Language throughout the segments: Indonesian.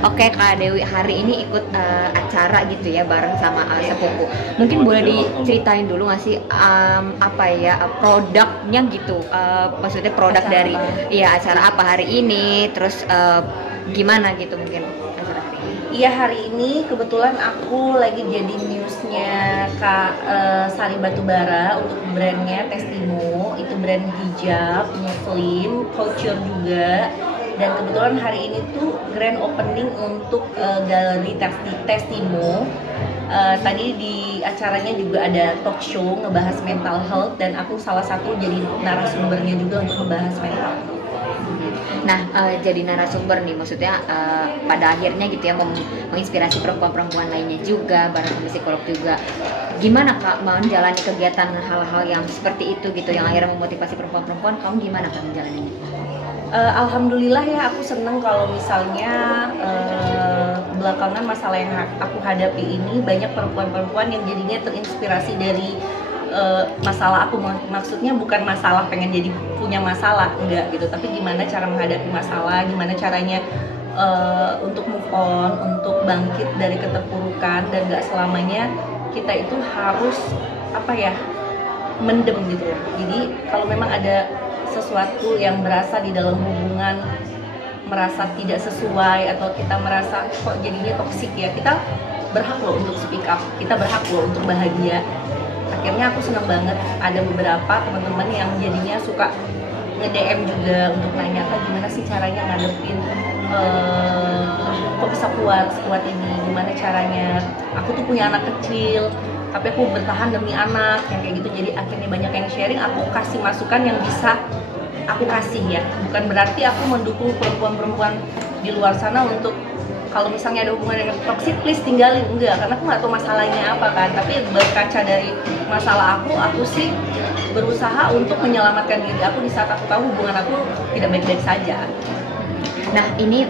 Oke Kak Dewi, hari ini ikut acara gitu ya bareng sama sepupu. Mungkin boleh diceritain dulu nggak sih apa ya produknya gitu? Maksudnya produk Acara dari apa? ya acara apa hari ini? Terus gimana gitu mungkin acara hari ini? Iya, hari ini kebetulan aku lagi jadi newsnya Kak Sari Batubara untuk brandnya Testimo. Itu brand hijab, muslim, couture juga. Dan kebetulan hari ini tuh grand opening untuk galeri Testimo. Tadi di acaranya juga ada talk show ngebahas mental health dan aku salah satu jadi narasumbernya juga untuk membahas mental health. Nah, jadi narasumber nih, maksudnya pada akhirnya gitu ya menginspirasi perempuan-perempuan lainnya juga, bareng sama psikolog juga. Gimana Kak menjalani kegiatan hal-hal yang seperti itu gitu, yang akhirnya memotivasi perempuan-perempuan? Kamu gimana Kak menjalaninya? Alhamdulillah ya, aku seneng kalau misalnya belakangan masalah yang aku hadapi ini banyak perempuan-perempuan yang jadinya terinspirasi dari masalah aku. Maksudnya bukan masalah pengen jadi punya masalah, enggak gitu, tapi gimana cara menghadapi masalah, gimana caranya untuk move on, untuk bangkit dari keterpurukan, dan gak selamanya kita itu harus apa ya, mendem gitu loh. Jadi kalau memang ada sesuatu yang berasa di dalam hubungan merasa tidak sesuai atau kita merasa kok jadinya toksik ya, kita berhak loh untuk speak up, kita berhak loh untuk bahagia. Akhirnya aku senang banget ada beberapa teman-teman yang jadinya suka nge-DM juga untuk nanya, Kak gimana sih caranya ngadepin kok bisa kuat ini, gimana caranya, aku tuh punya anak kecil tapi aku bertahan demi anak, yang kayak gitu. Jadi akhirnya banyak yang sharing, aku kasih masukan yang bisa aku kasih ya. Bukan berarti aku mendukung perempuan-perempuan di luar sana untuk kalau misalnya ada hubungan yang toksik please tinggalin, enggak, karena aku nggak tahu masalahnya apa kan. Tapi berkaca dari masalah aku sih berusaha untuk menyelamatkan diri aku di saat aku tahu hubungan aku tidak baik-baik saja. Nah ini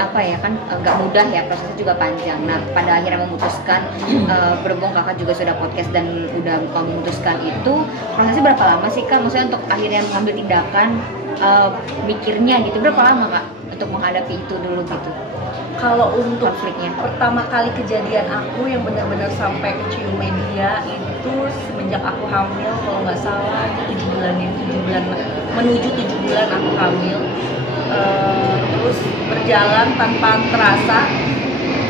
apa ya kan nggak mudah ya, prosesnya juga panjang. Nah pada akhirnya memutuskan berhubung kakak juga sudah podcast dan udah memutuskan itu, prosesnya berapa lama sih Kak? Maksudnya untuk akhirnya mengambil tindakan mikirnya gitu, berapa lama Kak untuk menghadapi itu dulu gitu? Kalau untuk Konfliknya pertama kali kejadian aku yang benar-benar sampai ke cium media itu semenjak aku hamil, kalau nggak salah 7 bulan ya, 7 bulan menuju 7 bulan aku hamil. Terus berjalan tanpa terasa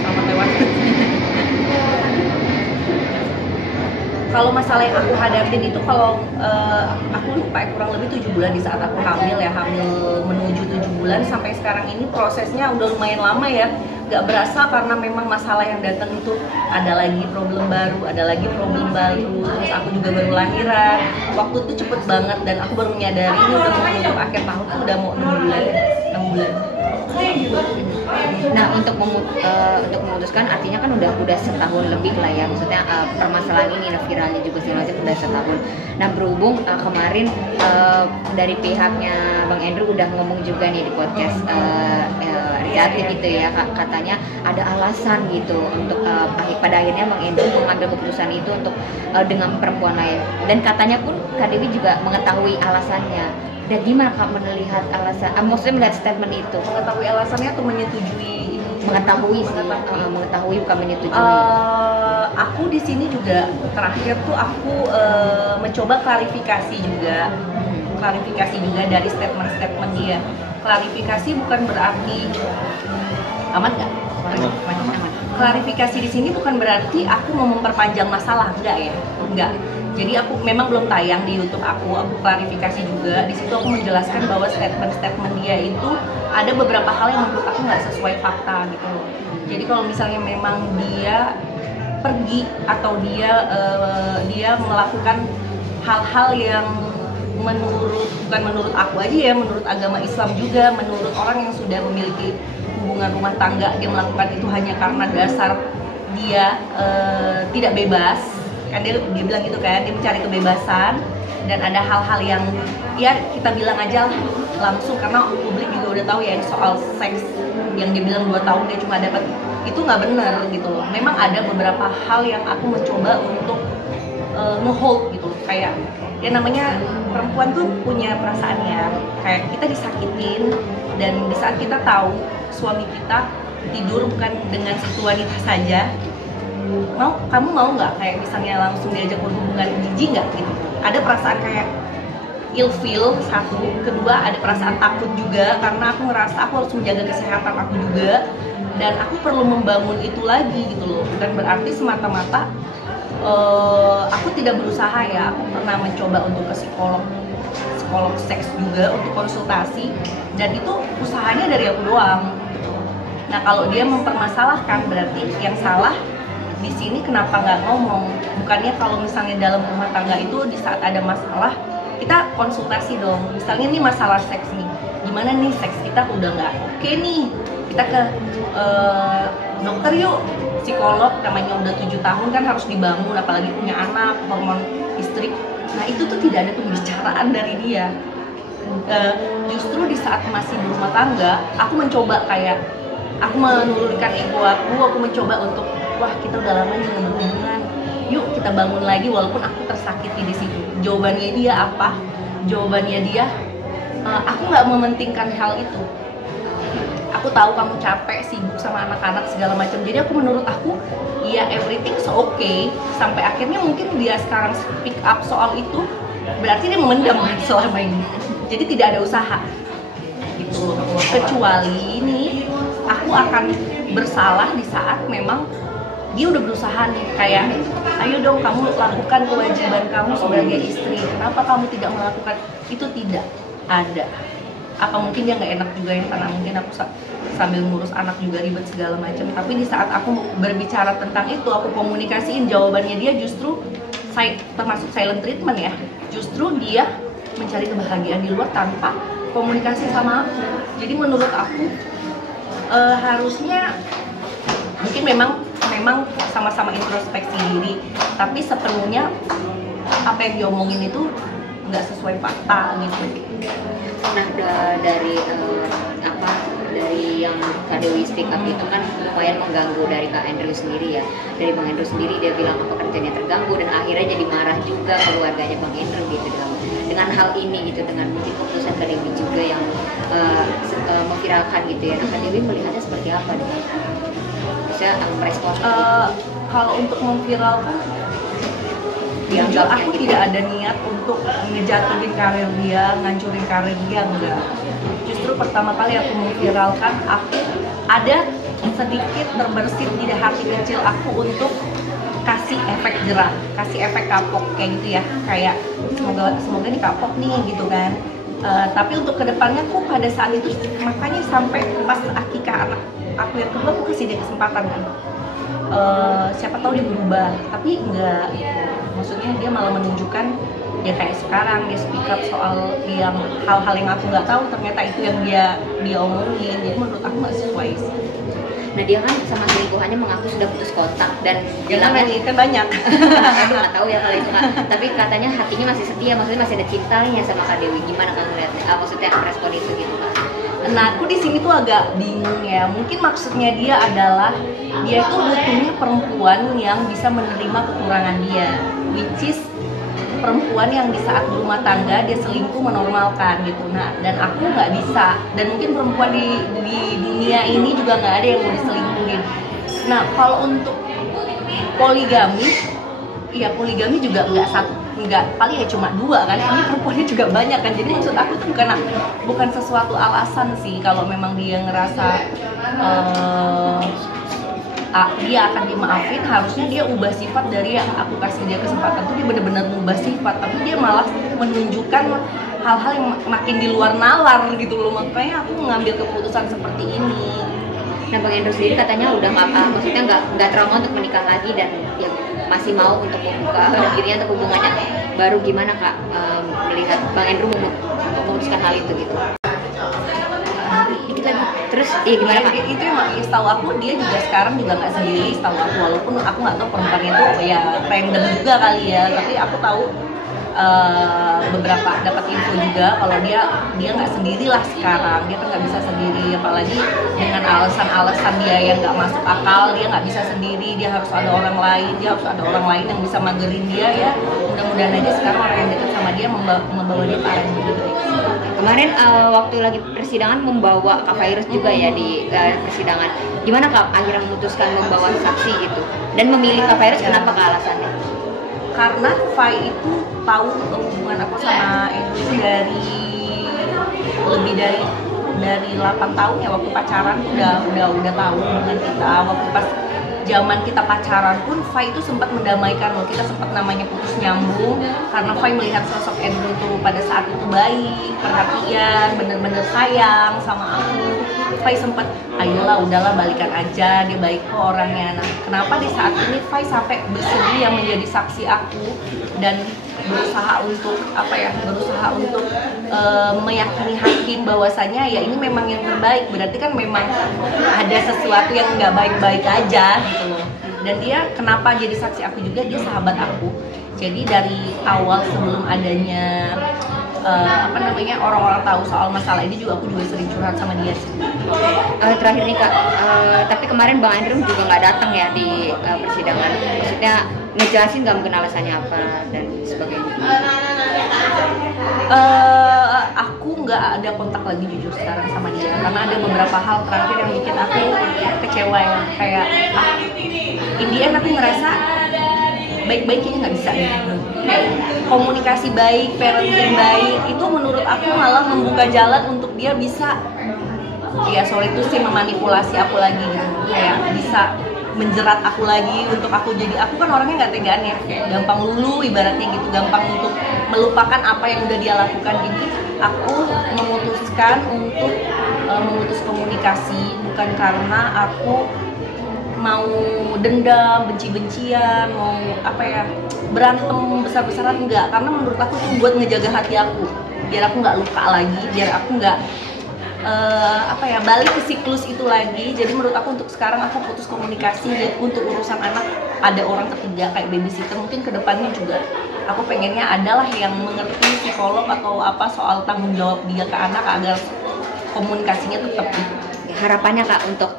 sama lewat. Kalau masalah yang aku hadapin itu kalau aku lupa kurang lebih 7 bulan di saat aku hamil ya, hamil menuju 7 bulan sampai sekarang ini prosesnya udah lumayan lama ya. Gak berasa karena memang masalah yang datang itu ada lagi problem baru, ada lagi problem baru. Terus aku juga baru lahiran, waktu itu cepet banget dan aku baru menyadari ini udah menuju akhir tahun tuh udah mau 6 bulan, 6 bulan. Nah untuk memutuskan artinya kan udah setahun lebih lah ya, maksudnya permasalahan ini viralnya juga segala macam udah setahun. Nah berhubung kemarin dari pihaknya Bang Andrew udah ngomong juga nih di podcast Rizati gitu ya, katanya ada alasan gitu untuk pada akhirnya Bang Andrew mengambil keputusan itu untuk dengan perempuan lain, dan katanya pun Kak Dewi juga mengetahui alasannya. Dan gimana Kak melihat alasan, maksudnya melihat statement itu? Mengetahui alasannya atau menyetujui ini? Mengetahui sih, mengetahui bukan menyetujui. Aku di sini juga terakhir tuh aku mencoba klarifikasi juga dari statement dia. Klarifikasi bukan berarti aman nggak? Aman. Klarifikasi di sini bukan berarti aku mau memperpanjang masalah, enggak ya, enggak. Jadi aku memang belum tayang di YouTube aku klarifikasi juga. Di situ aku menjelaskan bahwa statement dia itu ada beberapa hal yang menurut aku nggak sesuai fakta gitu. Jadi kalau misalnya memang dia pergi atau dia melakukan hal-hal yang bukan menurut aku aja ya, menurut agama Islam juga, menurut orang yang sudah memiliki hubungan rumah tangga, dia melakukan itu hanya karena dasar dia tidak bebas. Kan dia bilang gitu kan, dia mencari kebebasan, dan ada hal-hal yang ya kita bilang aja langsung karena publik juga udah tahu ya soal seks yang dia bilang 2 tahun dia cuma dapat, itu nggak benar gitu loh. Memang ada beberapa hal yang aku mencoba untuk nge-hold gitu loh, kayak ya namanya perempuan tuh punya perasaan ya, kayak kita disakitin, dan di saat kita tahu suami kita tidur bukan dengan satu wanita saja. Kamu mau nggak kayak misalnya langsung diajak berhubungan, jijik nggak gitu? Ada perasaan kayak ilfeel satu, kedua ada perasaan takut juga karena aku ngerasa aku harus menjaga kesehatan aku juga dan aku perlu membangun itu lagi gitu loh. Bukan berarti semata-mata aku tidak berusaha ya. Aku pernah mencoba untuk ke psikolog seks juga untuk konsultasi dan itu usahanya dari aku doang. Nah kalau dia mempermasalahkan berarti yang salah di sini kenapa nggak ngomong? Bukannya kalau misalnya dalam rumah tangga itu di saat ada masalah kita konsultasi dong. Misalnya nih masalah seks nih, gimana nih seks kita udah nggak oke nih, kita ke dokter yuk, psikolog namanya udah 7 tahun kan harus dibangun, apalagi punya anak, hormon istri. Nah itu tuh tidak ada pembicaraan dari dia. Justru di saat masih berumah tangga, aku mencoba kayak aku menurunkan ego aku mencoba untuk wah kita udah lama nih berhubungan, yuk kita bangun lagi walaupun aku tersakiti di situ. Jawabannya dia apa? Jawabannya dia, aku nggak mementingkan hal itu. Aku tahu kamu capek, sibuk sama anak-anak segala macam. Jadi menurut aku, ya everything so okay. Sampai akhirnya mungkin dia sekarang speak up soal itu, berarti dia memendam selama ini. Jadi tidak ada usaha. Gitu. Kecuali ini, aku akan bersalah di saat memang dia udah berusaha nih, kayak ayo dong kamu lakukan kewajiban kamu sebagai istri, kenapa kamu tidak melakukan itu? Tidak ada. Apa mungkin dia nggak enak juga ya, karena mungkin aku sambil ngurus anak juga ribet segala macam. Tapi di saat aku berbicara tentang itu, aku komunikasiin, jawabannya dia justru termasuk silent treatment ya, justru dia mencari kebahagiaan di luar tanpa komunikasi sama aku. Jadi menurut aku harusnya mungkin memang sama-sama introspeksi diri, tapi sepenuhnya apa yang diomongin itu nggak sesuai fakta gitu. Nah dari yang Kak Dewi speak up itu kan lumayan mengganggu dari Kak Andrew sendiri ya. Dari Bang Andrew sendiri dia bilang pekerjaannya terganggu dan akhirnya jadi marah juga keluarganya Bang Andrew gitu dengan hal ini gitu, dengan mungkin keputusan Kak Dewi juga yang memviralkan gitu ya. Nah Kak Dewi melihatnya seperti apa nih? Bisa merespon? Kalau untuk memviralkan, jujur aku gitu. Tidak ada niat untuk ngejatuhin karir dia, ngancurin karir dia, enggak. Justru pertama kali aku memviralkan, aku ada sedikit terbersit di hati kecil aku untuk kasih efek jerah, kasih efek kapok kayak gitu ya, kayak semoga dikapok nih gitu kan. Tapi untuk kedepannya aku pada saat itu, makanya sampai pas akikah anak aku yang kedua aku kasih dia kesempatan kan. Siapa tahu dia berubah, tapi enggak. Maksudnya dia malah menunjukkan ya kayak sekarang dia speak up soal yang hal-hal yang aku nggak tahu, ternyata itu yang dia omongin. Jadi menurut aku nggak sesuai sih. Nah dia kan sama selingkuhannya mengaku sudah putus kontak dan jangan nih kan banyak. Aku nggak tahu ya kalau itu Kak. Tapi katanya hatinya masih setia, maksudnya masih ada cintanya sama Kak Dewi. Gimana Kak ngeliatnya? Maksudnya respon itu gitu Kak? Nah aku di sini tuh agak bingung ya. Mungkin maksudnya dia adalah dia itu butuhnya perempuan yang bisa menerima kekurangan dia, which is perempuan yang di saat berumah tangga dia selingkuh menormalkan gitu. Nah dan aku nggak bisa, dan mungkin perempuan di dunia ini juga nggak ada yang mau diselingkuhin. Nah kalau untuk poligami, ya poligami juga nggak paling ya cuma 2 kan, ini perempuannya juga banyak kan. Jadi maksud aku tuh bukan sesuatu alasan sih kalau memang dia ngerasa dia akan dimaafin. Harusnya dia ubah sifat dari yang aku kasih dia kesempatan tuh, dia benar-benar mengubah sifat, tapi dia malah menunjukkan hal-hal yang makin di luar nalar gitu loh. Makanya aku mengambil keputusan seperti ini. Nah Bang Andrew sendiri katanya udah maksudnya nggak trauma untuk menikah lagi dan ya masih mau untuk membuka dirinya untuk hubungannya baru. Gimana Kak melihat Bang Andrew memutuskan hal itu gitu? Dikit lagi. Terus iya gimana Kak? Itu emang setahu aku dia juga sekarang juga nggak sendiri, setahu aku, walaupun aku nggak tahu perempuan itu ya random juga kali ya, tapi aku tahu beberapa dapat info juga kalau dia nggak sendirilah sekarang, dia kan nggak bisa sendiri, apalagi dengan alasan-alasan dia yang nggak masuk akal, dia nggak bisa sendiri, dia harus ada orang lain, yang bisa magerin dia ya. Mudah-mudahan aja sekarang orang yang dekat sama dia membawa dia ke arah yang lebih baik. Kemarin waktu lagi persidangan membawa Kak Fairuz juga ya di persidangan. Gimana Kak akhirnya memutuskan membawa saksi gitu? Dan memilih Kak Fairuz kenapa Kak alasannya? Karena Fai itu tahu hubungan aku sama Andrew dari lebih dari 8 tahun ya, waktu pacaran udah tahu hubungan kita. Waktu pas zaman kita pacaran pun Fai itu sempat mendamaikan loh, kita sempat namanya putus nyambung karena Fai melihat sosok Andrew tuh pada saat itu baik, perhatian, bener-bener sayang sama aku. Fai sempat, ayolah udahlah balikan aja, dia baik kok orangnya. Nah, kenapa di saat ini Fai sampai bersedia menjadi saksi aku dan berusaha untuk meyakini hakim bahwasanya ya ini memang yang terbaik, berarti kan memang ada sesuatu yang nggak baik-baik aja gitu loh. Dan dia kenapa jadi saksi aku juga, dia sahabat aku, jadi dari awal sebelum adanya orang-orang tahu soal masalah ini juga aku juga sering curhat sama dia sih. Terakhir nih Kak, tapi kemarin Bang Andrew juga nggak datang ya di persidangan, maksudnya ngejelasin nggak mungkin alasannya apa dan sebagainya. Aku nggak ada kontak lagi jujur sekarang sama dia karena ada beberapa hal terakhir yang bikin aku kecewa ya, kayak in the end aku ngerasa baik-baiknya nggak bisa gitu. Komunikasi baik, parenting baik itu menurut aku malah membuka jalan untuk dia bisa, ya sorry itu sih, memanipulasi aku lagi gitu. Kayak bisa menjerat aku lagi untuk aku jadi, aku kan orangnya nggak tegaan ya, kayak gampang lulu ibaratnya gitu, gampang untuk melupakan apa yang udah dia lakukan. Jadi aku memutuskan untuk memutus komunikasi, bukan karena aku mau dendam, benci-bencian, mau berantem besar-besaran, enggak. Karena menurut aku itu buat ngejaga hati aku, biar aku nggak luka lagi, biar aku nggak balik ke siklus itu lagi. Jadi menurut aku untuk sekarang aku putus komunikasi. Untuk urusan anak ada orang ketiga kayak babysitter, mungkin kedepannya juga aku pengennya adalah yang mengerti psikolog atau apa soal tanggung jawab dia ke anak agar komunikasinya tetap. Harapannya Kak untuk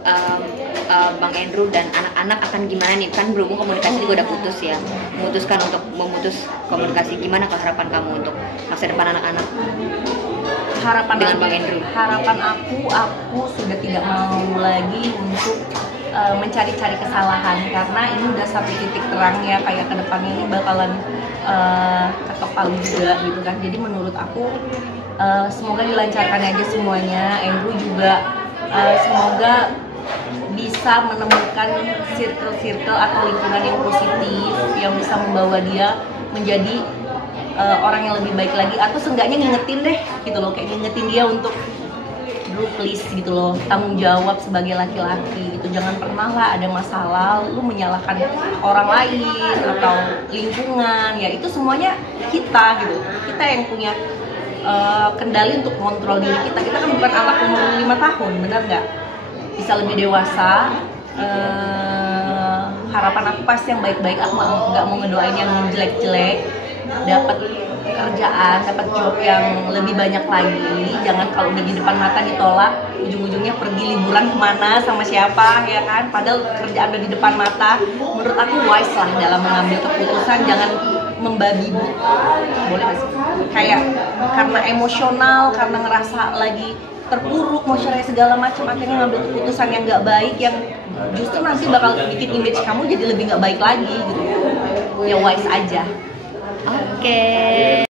Bang Andrew dan anak-anak akan gimana nih? Kan berhubung komunikasi juga udah putus ya, memutuskan untuk memutus komunikasi, gimana Kak harapan kamu untuk masa depan anak-anak? Dengan Bang Andrew. Harapan aku sudah tidak mau lagi untuk mencari-cari kesalahan, karena ini udah sampai titik terang ya, kayak kedepannya ini bakalan ketok palu juga gitu kan. Jadi menurut aku semoga dilancarkan aja semuanya. Andrew juga semoga bisa menemukan circle atau lingkungan yang positif yang bisa membawa dia menjadi orang yang lebih baik lagi, atau seenggaknya ngingetin deh gitu loh, kayak ngingetin dia untuk bro please gitu loh, tanggung jawab sebagai laki-laki gitu, jangan pernah lah ada masalah lu menyalahkan orang lain atau lingkungan, ya itu semuanya kita gitu, kita yang punya kendali untuk kontrol diri kita kan bukan anak umur 5 tahun, benar nggak? Bisa lebih dewasa. Harapan aku pasti yang baik-baik, aku nggak mau ngedoain yang jelek-jelek, dapat kerjaan, dapat job yang lebih banyak lagi. Jangan kalau udah di depan mata ditolak, ujung-ujungnya pergi liburan kemana sama siapa ya kan, padahal kerjaan udah di depan mata. Menurut aku wise lah dalam mengambil keputusan, jangan membabi buta, boleh gak sih? Kayak karena emosional, karena ngerasa lagi terpuruk, mau cerai segala macam, akhirnya ngambil keputusan yang nggak baik, yang justru nanti bakal bikin image kamu jadi lebih nggak baik lagi gitu. Ya wise aja. Oke.